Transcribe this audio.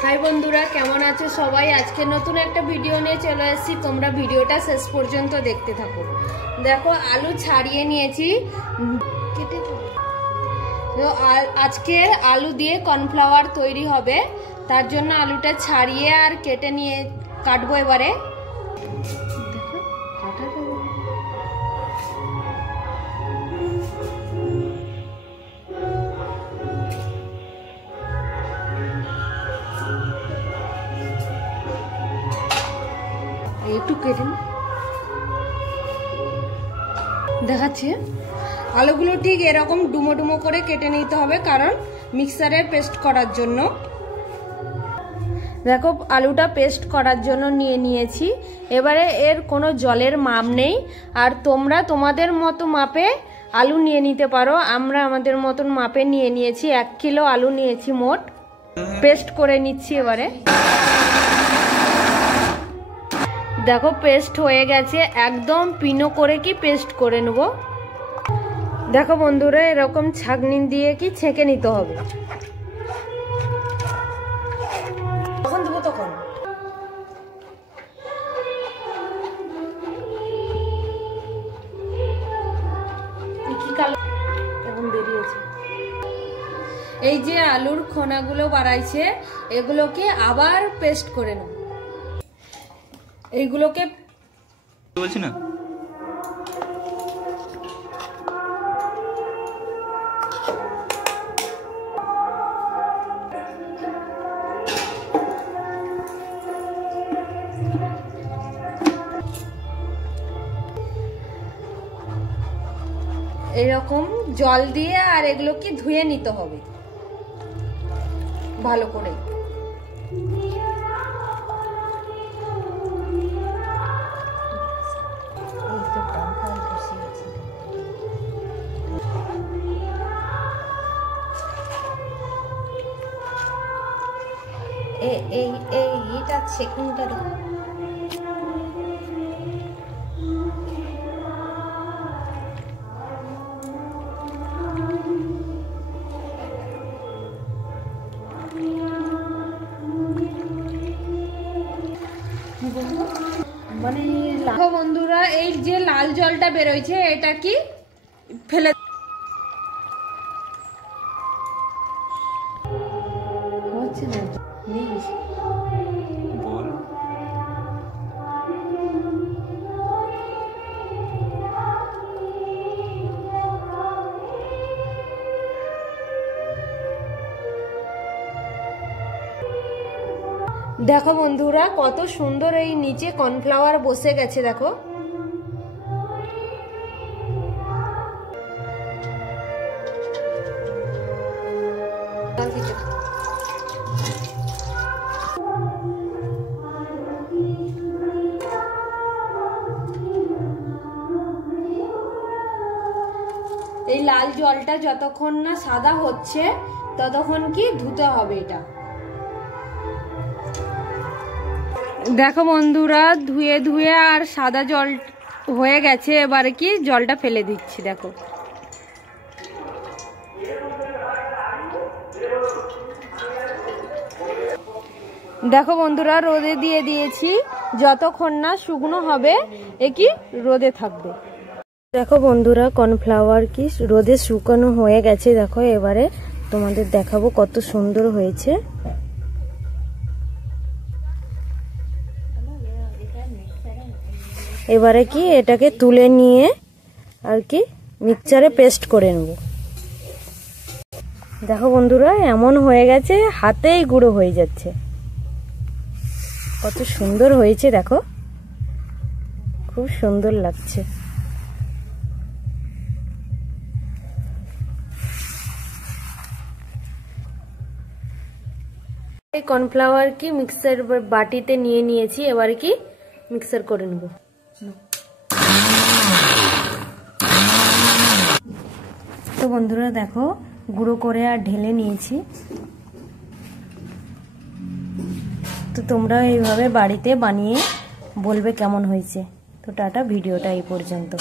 हाय बंधुरा केमन आछो सबाई। आज के नतून एक भिडियो निये चले एसेछि, तोमरा भिडियोटा शेष पर्यन्त देखते थाको। देखो आलू छाड़िए निয়েছি, तो आजके आलू दिए कर्नफ्लावर तैरी होबे, तार जोन्नो आलूटा छाड़िए और केटे निये काटबो एबारे। একটু কেটে দেখাচ্ছি। আলুগুলো ঠিক এরকম ডুমো ডুমো করে কেটে নিতে হবে, কারণ মিক্সারে পেস্ট করার জন্য। দেখো আলুটা পেস্ট করার জন্য নিয়ে নিয়েছি। এবারে এর কোনো জলের মাপ নেই, আর তোমরা তোমাদের মতো মাপে আলু নিয়ে নিতে পারো। আমরা আমাদের মতন মাপে নিয়ে নিয়েছি। 1 কিলো আলু নিয়েছি মোট। পেস্ট করে নিচ্ছি এবারে। देखो पेस्ट हो गेছে, एकदम पिनो करे कि पेस्ट करे नेब। देखो बंधुरा एरकम छाकनी दिए कि छेके निते होबे। तखन देबो तखन কি কালো এখন বেরিয়েছে। এই যে আলুর খোনাগুলো বাড়াইছে, এগুলোকে আবার পেস্ট করে নেব। এইগুলোকে বলছি না, এরকম জল দিয়ে আর এগুলোকে ধুয়ে নিতে হবে ভালো করে। এইটা সেকেন্ডটা দেখো। মানে দেখো বন্ধুরা, এই যে লাল জলটা বেরোইছে এটা কি ফেলে হচ্ছে না। देखो बंधुरा कत सुंदर এই নিচে কর্নফ্লাওয়ার বসে গেছে। দেখো এই লাল জলটা যতক্ষণ না সাদা হচ্ছে ততক্ষণ কি ধুতে হবে এটা। देखो बंधुरा धुए धुए और सादा जल हो गेছে, এবারে কি জলটা ফেলে দিচ্ছি। দেখো দেখো বন্ধুরা রোদে দিয়ে দিয়েছি, যতক্ষণ না শুকনো হবে এ কি রোদে থাকবে। দেখো বন্ধুরা কর্নফ্লাওয়ার কি রোদে শুকানো হয়ে গেছে। দেখো এবারে তোমাদের দেখাবো কত সুন্দর হয়েছে। এবারে কি এটাকে তুলে নিয়ে আর কি মিক্সচারে পেস্ট করে নেব। দেখো বন্ধুরা এমন হয়ে গেছে, হাতেই গুঁড়ো হয়ে যাচ্ছে। কত সুন্দর হয়েছে দেখো, খুব সুন্দর লাগছে। এই কর্নফ্লাওয়ার কি মিক্সার বাটিতে নিয়ে নিয়েছি, এবারে কি মিক্সার করে নেব। তো বন্ধুরা দেখো গুঁড়ো করে আর ঢেলে নিয়েছি। তো তোমরা এইভাবে বাড়িতে বানিয়ে বলবে কেমন হয়েছে। তো টাটা, ভিডিওটা এই পর্যন্ত।